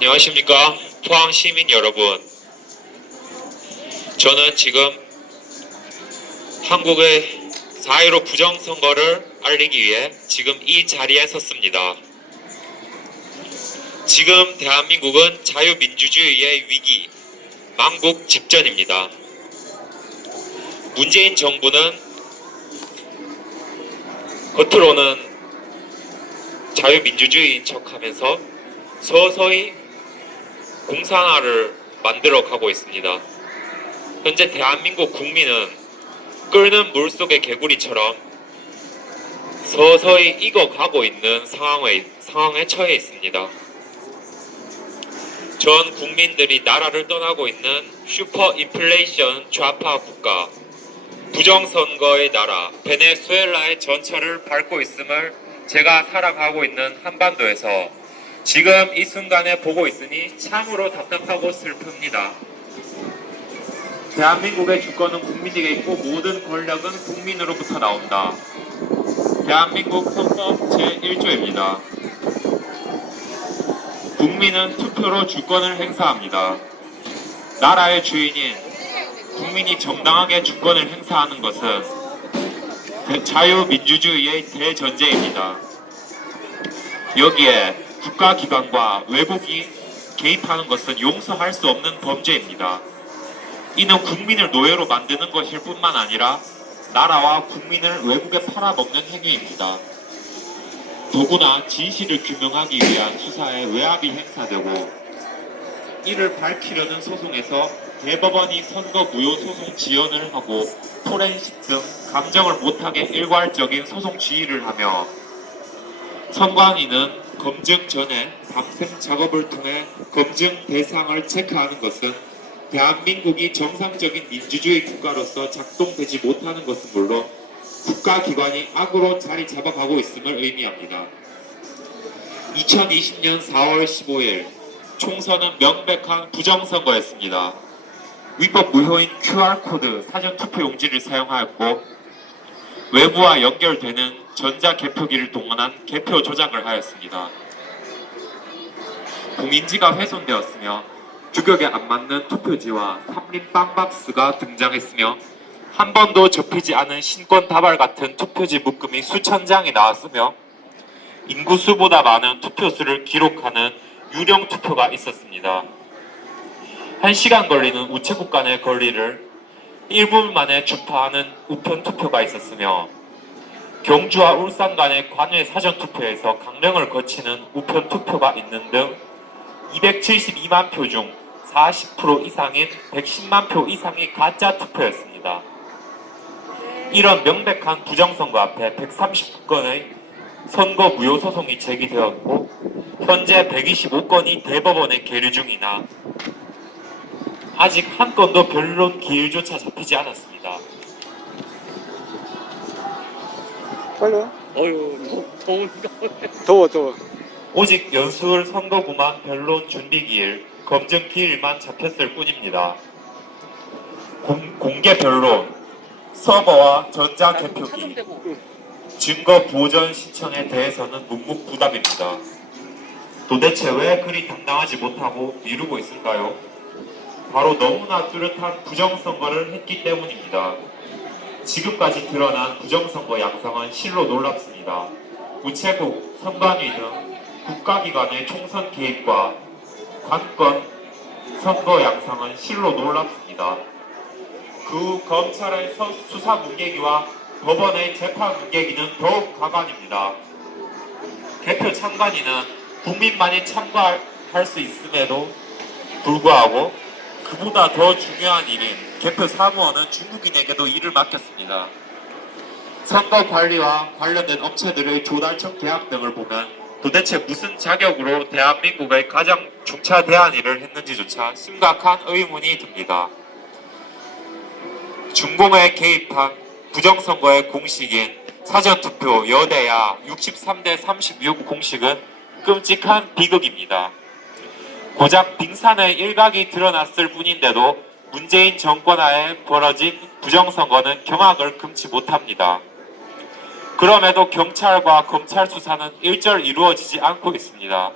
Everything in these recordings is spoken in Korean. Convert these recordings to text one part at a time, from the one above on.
안녕하십니까 포항 시민 여러분. 저는 지금 한국의 4.15 부정선거를 알리기 위해 지금 이 자리에 섰습니다. 지금 대한민국은 자유민주주의의 위기, 망국 직전입니다. 문재인 정부는 겉으로는 자유민주주의인 척하면서 서서히 공산화를 만들어 가고 있습니다. 현재 대한민국 국민은 끓는 물속의 개구리처럼 서서히 익어가고 있는 상황에 처해 있습니다. 전 국민들이 나라를 떠나고 있는 슈퍼 인플레이션 좌파 국가, 부정선거의 나라 베네수엘라의 전철을 밟고 있음을 제가 살아가고 있는 한반도에서 지금 이 순간에 보고 있으니 참으로 답답하고 슬픕니다. 대한민국의 주권은 국민에게 있고 모든 권력은 국민으로부터 나온다. 대한민국 헌법 제1조입니다. 국민은 투표로 주권을 행사합니다. 나라의 주인인 국민이 정당하게 주권을 행사하는 것은 자유민주주의의 대전제입니다. 여기에 국가기관과 외국이 개입하는 것은 용서할 수 없는 범죄입니다. 이는 국민을 노예로 만드는 것일 뿐만 아니라 나라와 국민을 외국에 팔아먹는 행위입니다. 더구나 진실을 규명하기 위한 수사에 외압이 행사되고 이를 밝히려는 소송에서 대법원이 선거 무효 소송 지연을 하고 포렌식 등 감정을 못하게 일괄적인 소송 지휘를 하며 선관위는 검증 전에 밤샘 작업을 통해 검증 대상을 체크하는 것은 대한민국이 정상적인 민주주의 국가로서 작동되지 못하는 것은 물론 국가기관이 악으로 자리 잡아가고 있음을 의미합니다. 2020년 4월 15일 총선은 명백한 부정선거였습니다. 위법 무효인 QR코드 사전투표용지를 사용하였고 외부와 연결되는 전자개표기를 동원한 개표 조작을 하였습니다. 공인지가 훼손되었으며 규격에 안 맞는 투표지와 삼림 빵박스가 등장했으며 한 번도 접히지 않은 신권 다발 같은 투표지 묶음이 수천 장이 나왔으며 인구수보다 많은 투표수를 기록하는 유령 투표가 있었습니다. 1시간 걸리는 우체국 간의 거리를 1분 만에 주파하는 우편 투표가 있었으며 경주와 울산 간의 관외 사전투표에서 강령을 거치는 우편 투표가 있는 등 272만 표 중 40% 이상인 110만 표 이상이 가짜 투표였습니다. 이런 명백한 부정선거 앞에 139건의 선거 무효 소송이 제기되었고 현재 125건이 대법원에 계류 중이나 아직 한 건도 변론 기일조차 잡히지 않았습니다. 빨리. 어휴, 더워. 오직 연수을 선거구만 변론 준비 기일, 검증 기일만 잡혔을 뿐입니다. 공개 변론, 서버와 전자 개표기, 증거 보전 신청에 대해서는 묵묵부답입니다. 도대체 왜 그리 당당하지 못하고 미루고 있을까요? 바로 너무나 뚜렷한 부정선거를 했기 때문입니다. 지금까지 드러난 부정선거 양상은 실로 놀랍습니다. 우체국, 선관위 등 국가기관의 총선 개입과 관건 선거 양상은 실로 놀랍습니다. 그 검찰의 수사 문개기와 법원의 재판 문개기는 더욱 가관입니다. 개표 참관인은 국민만이 참가할 수 있음에도 불구하고 그보다 더 중요한 일인 개표 사무원은 중국인에게도 일을 맡겼습니다. 선거 관리와 관련된 업체들의 조달청 계약 등을 보면 도대체 무슨 자격으로 대한민국의 가장 중차대한 일을 했는지조차 심각한 의문이 듭니다. 중공에 개입한 부정선거의 공식인 사전투표 여대야 63대 36 공식은 끔찍한 비극입니다. 고작 빙산의 일각이 드러났을 뿐인데도 문재인 정권 하에 벌어진 부정선거는 경악을 금치 못합니다. 그럼에도 경찰과 검찰 수사는 일절 이루어지지 않고 있습니다.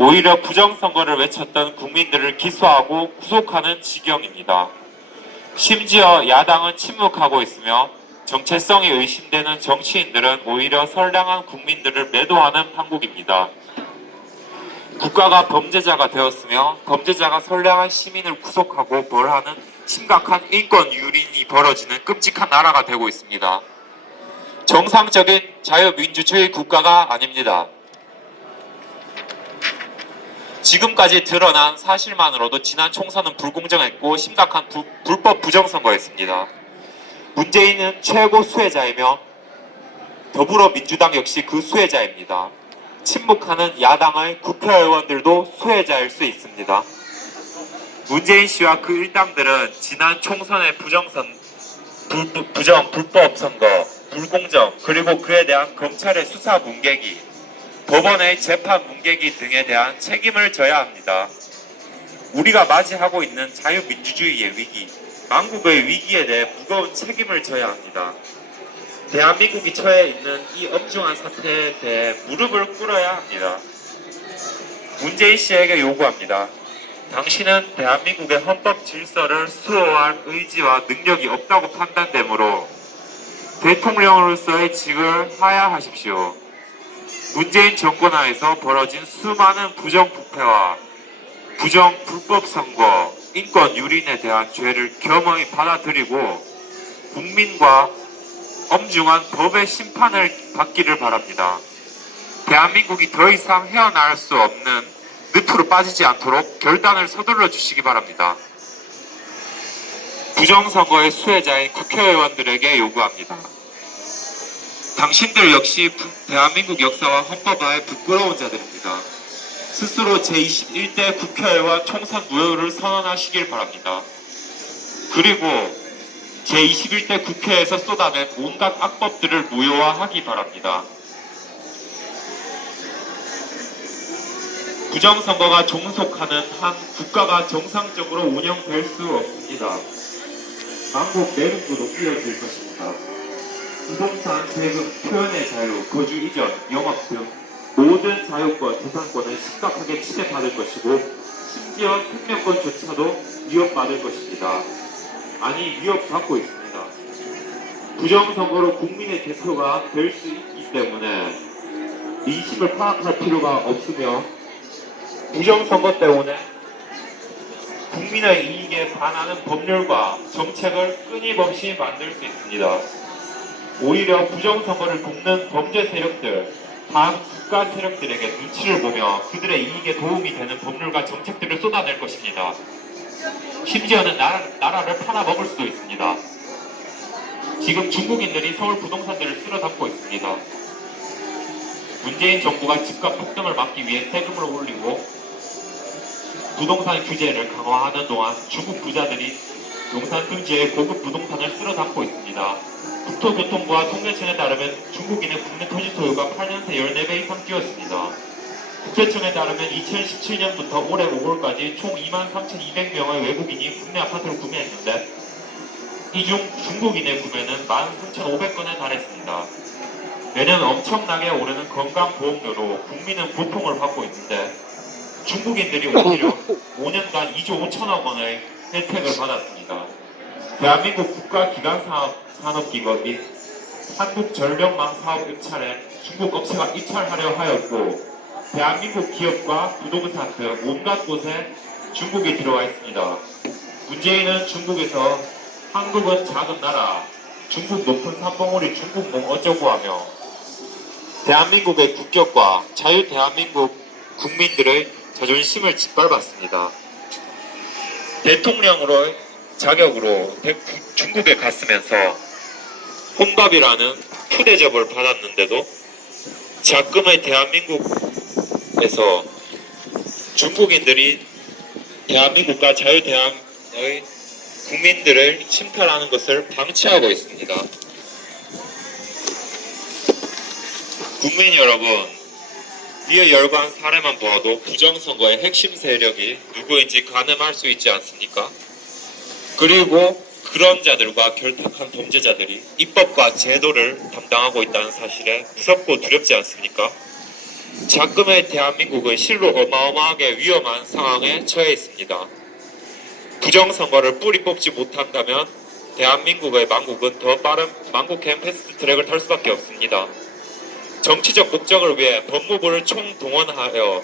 오히려 부정선거를 외쳤던 국민들을 기소하고 구속하는 지경입니다. 심지어 야당은 침묵하고 있으며 정체성이 의심되는 정치인들은 오히려 선량한 국민들을 매도하는 판국입니다. 국가가 범죄자가 되었으며 범죄자가 선량한 시민을 구속하고 벌하는 심각한 인권 유린이 벌어지는 끔찍한 나라가 되고 있습니다. 정상적인 자유민주주의 국가가 아닙니다. 지금까지 드러난 사실만으로도 지난 총선은 불공정했고 심각한 불법 부정선거였습니다. 문재인은 최고 수혜자이며 더불어민주당 역시 그 수혜자입니다. 침묵하는 야당의 국회의원들도 수혜자일 수 있습니다. 문재인 씨와 그 일당들은 지난 총선의 불법 선거, 불공정, 그리고 그에 대한 검찰의 수사 문개기, 법원의 재판 문개기 등에 대한 책임을 져야 합니다. 우리가 맞이하고 있는 자유민주주의의 위기, 망국의 위기에 대해 무거운 책임을 져야 합니다. 대한민국이 처해 있는 이 엄중한 사태에 대해 무릎을 꿇어야 합니다. 문재인 씨에게 요구합니다. 당신은 대한민국의 헌법 질서를 수호할 의지와 능력이 없다고 판단되므로 대통령으로서의 직을 하야하십시오. 문재인 정권 하에서 벌어진 수많은 부정부패와 불법 선거, 인권 유린에 대한 죄를 겸허히 받아들이고 국민과 엄중한 법의 심판을 받기를 바랍니다. 대한민국이 더 이상 헤어나올 수 없는 늪으로 빠지지 않도록 결단을 서둘러 주시기 바랍니다. 부정선거의 수혜자인 국회의원들에게 요구합니다. 당신들 역시 대한민국 역사와 헌법하에 부끄러운 자들입니다. 스스로 제21대 국회의원 총선 무효를 선언하시길 바랍니다. 그리고 제21대 국회에서 쏟아낸 온갖 악법들을 무효화하기 바랍니다. 부정선거가 종속하는 한 국가가 정상적으로 운영될 수 없습니다. 망국 내분부도 이어질 것입니다. 부동산, 세금, 표현의 자유, 거주 이전, 영업 등 모든 자유권, 재산권을 심각하게 침해받을 것이고 심지어 생명권조차도 위협받을 것입니다. 아니, 위협받고 있습니다. 부정선거로 국민의 대표가 될 수 있기 때문에 민심을 파악할 필요가 없으며 부정선거 때문에 국민의 이익에 반하는 법률과 정책을 끊임없이 만들 수 있습니다. 오히려 부정선거를 돕는 범죄 세력들, 반국가 세력들에게 눈치를 보며 그들의 이익에 도움이 되는 법률과 정책들을 쏟아낼 것입니다. 심지어는 나라를 팔아먹을 수도 있습니다. 지금 중국인들이 서울 부동산들을 쓸어 담고 있습니다. 문재인 정부가 집값 폭등을 막기 위해 세금을 올리고 부동산 규제를 강화하는 동안 중국 부자들이 용산 등지에 고급 부동산을 쓸어 담고 있습니다. 국토교통부와 통계청에 따르면 중국인의 국내 토지 소유가 8년 새 14배 이상 뛰었습니다. 국세청에 따르면 2017년부터 올해 5월까지 총 23,200명의 외국인이 국내 아파트를 구매했는데 이 중 중국인의 구매는 13,500건에 달했습니다. 매년 엄청나게 오르는 건강보험료로 국민은 고통을 받고 있는데 중국인들이 오히려 5년간 2조 5천억 원의 혜택을 받았습니다. 대한민국 국가기관산업기관 및 한국절벽망 사업 입찰에 중국 업체가 입찰하려 하였고 대한민국 기업과 부동산 등 온갖 곳에 중국이 들어와 있습니다. 문재인은 중국에서 한국은 작은 나라, 중국 높은 산봉우리 중국 놈 어쩌고 하며 대한민국의 국격과 자유 대한민국 국민들의 자존심을 짓밟았습니다. 대통령으로 자격으로 중국에 갔으면서 혼밥이라는 푸대접을 받았는데도 자금의 대한민국에서 중국인들이 대한민국과 자유대한의 국민들을 침탈하는 것을 방치하고 있습니다. 국민 여러분, 위에 열거한 사례만 보아도 부정선거의 핵심 세력이 누구인지 가늠할 수 있지 않습니까? 그리고 그런 자들과 결탁한 범죄자들이 입법과 제도를 담당하고 있다는 사실에 무섭고 두렵지 않습니까? 작금의 대한민국은 실로 어마어마하게 위험한 상황에 처해 있습니다. 부정선거를 뿌리 뽑지 못한다면 대한민국의 망국은 더 빠른 망국행 패스트트랙을 탈 수밖에 없습니다. 정치적 목적을 위해 법무부를 총동원하여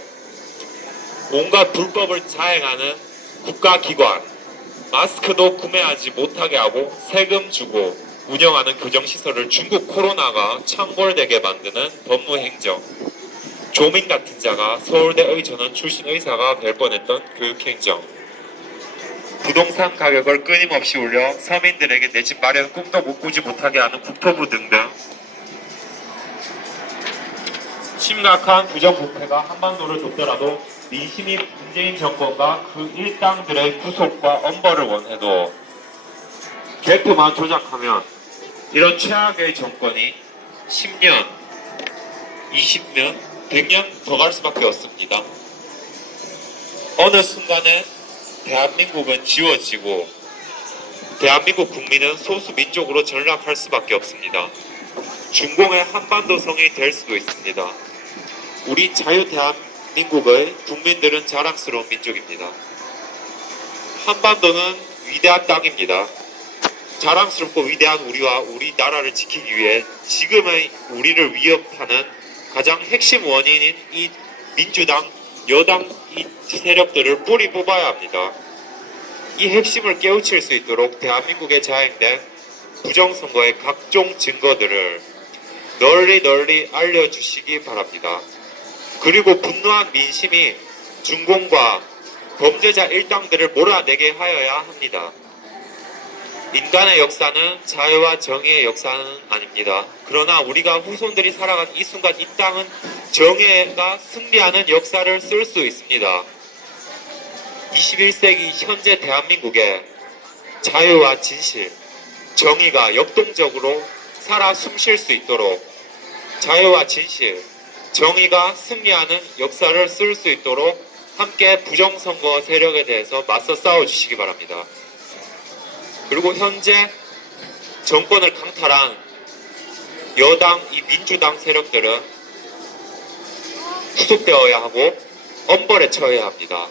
온갖 불법을 자행하는 국가기관, 마스크도 구매하지 못하게 하고 세금 주고 운영하는 교정시설을 중국 코로나가 창궐되게 만드는 법무행정, 조민 같은 자가 서울대 의전원 출신 의사가 될 뻔했던 교육행정, 부동산 가격을 끊임없이 올려 서민들에게 내 집 마련 꿈도 못 꾸지 못하게 하는 국토부 등등 심각한 부정부패가 한반도를 돋더라도 민심이 문재인 정권과 그 일당들의 구속과 엄벌을 원해도 개표만 조작하면 이런 최악의 정권이 10년, 20년, 100년 더 갈 수밖에 없습니다. 어느 순간에 대한민국은 지워지고 대한민국 국민은 소수 민족으로 전락할 수밖에 없습니다. 중공의 한반도성이 될 수도 있습니다. 우리 자유 대한민국의 국민들은 자랑스러운 민족입니다. 한반도는 위대한 땅입니다. 자랑스럽고 위대한 우리와 우리나라를 지키기 위해 지금의 우리를 위협하는 가장 핵심 원인인 이 민주당, 여당 이 세력들을 뿌리 뽑아야 합니다. 이 핵심을 깨우칠 수 있도록 대한민국에 자행된 부정선거의 각종 증거들을 널리 알려주시기 바랍니다. 그리고 분노한 민심이 중공과 범죄자 일당들을 몰아내게 하여야 합니다. 인간의 역사는 자유와 정의의 역사는 아닙니다. 그러나 우리가 후손들이 살아간 이 순간 이 땅은 정의가 승리하는 역사를 쓸 수 있습니다. 21세기 현재 대한민국에 자유와 진실, 정의가 역동적으로 살아 숨쉴 수 있도록 자유와 진실, 정의가 승리하는 역사를 쓸 수 있도록 함께 부정선거 세력에 대해서 맞서 싸워주시기 바랍니다. 그리고 현재 정권을 강탈한 여당, 이 민주당 세력들은 구속되어야 하고 엄벌에 처해야 합니다.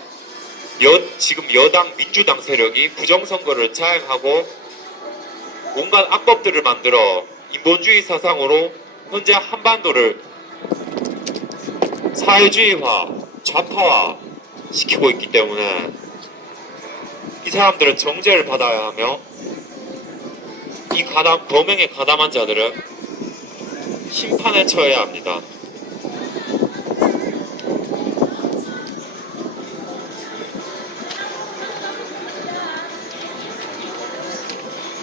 지금 여당, 민주당 세력이 부정선거를 자행하고 온갖 악법들을 만들어 인본주의 사상으로 현재 한반도를 사회주의화, 좌파화 시키고 있기 때문에 이 사람들은 정죄를 받아야 하며 이 범행에 가담한 자들은 심판에 처해야 합니다.